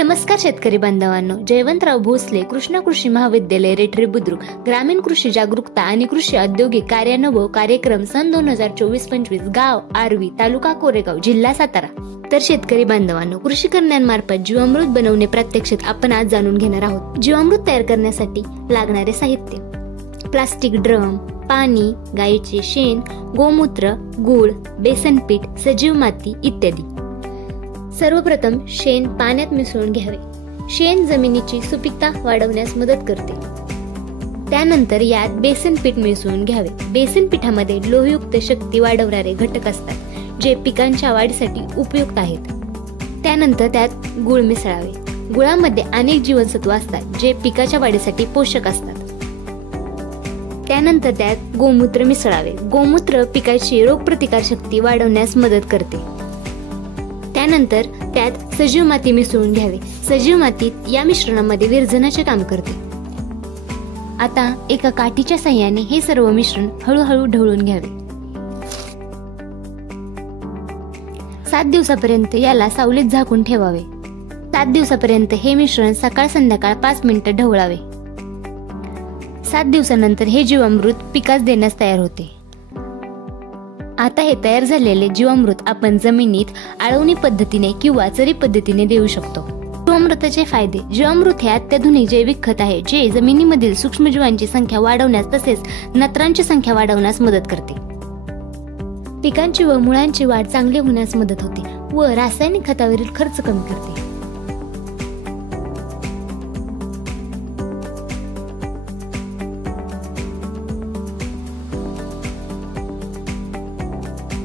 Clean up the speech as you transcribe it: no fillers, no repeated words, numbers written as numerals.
नमस्कार शेतकरी बांधवांनो, जयवंतराव भोसले कृष्णा कृषी महाविद्यालय रेठरे बुद्रुक ग्रामीण कृषी जागरूकता आणि कृषी औद्योगिक कार्यानुभव कार्यक्रम सन 2024-25 गाव आर्वी तालुका कोरेगाव जिल्हा सातारा। तर शेतकरी बांधवांनो, कृषी करण्यामार्फत जीवामृत बनवणे प्रात्यक्षिक आपण आज जाणून घेणार आहोत। जीवामृत तयार करण्यासाठी लागणारे साहित्य: प्लास्टिक ड्रम, पाणी, गायीचे शेण, गोमूत्र, गूळ, बेसन पीठ, सजीव माती इत्यादी। सर्वप्रथम शेण पाण्यात मिसळून घ्यावे। शेण जमिनीची सुपीकता वाढवण्यास मदत करते। त्यानंतर यात बेसन पीठ मिसळून घ्यावे। बेसन पीठामध्ये लोहयुक्त शक्ती वाढवणारे घटक असतात, जे पिकांच्या वाढीसाठी उपयुक्त आहेत। त्यानंतर त्यात गूळ मिसळावे। गुळामध्ये अनेक जीवनसत्व असतात, जे पिकाच्या वाढीसाठी पोषक असतात। त्यानंतर त्यात गोमूत्र मिसळावे। गोमूत्र पिकाची रोगप्रतिकार शक्ती वाढवण्यास मदत करते। त्यानंतर त्यात सजीव माती मिसळून घ्यावे। सजीव माती या मिश्रणामध्ये विरजनाचे काम करते। आता एका काठीच्या साहाय्याने हे सर्व मिश्रण हळूहळू ढवळून घ्यावे। 7 दिवसापर्यंत याला सावलीत झाकून ठेवावे। 7 दिवसापर्यंत हे मिश्रण सकाळ संध्याकाळ 5 मिनिटे ढवळावे। 7 दिवसानंतर हे जीवामृत पिकास देण्यास तयार होते। आता हे तयार झालेले जीवामृत आपण जमिनीत आळवणी पद्धतीने किंवा चरी पद्धतीने देऊ शकतो। जीवामृताचे फायदे: जीवामृत हे अत्याधुनिक जैविक खत आहे, जे जमिनीमधील सूक्ष्मजीवांची संख्या वाढवण्यास तसेच नत्रांची संख्या वाढवण्यास मदत करते। पिकांची व मुळांची वाढ चांगली होण्यास मदत होते व रासायनिक खतावरील खर्च कमी करते।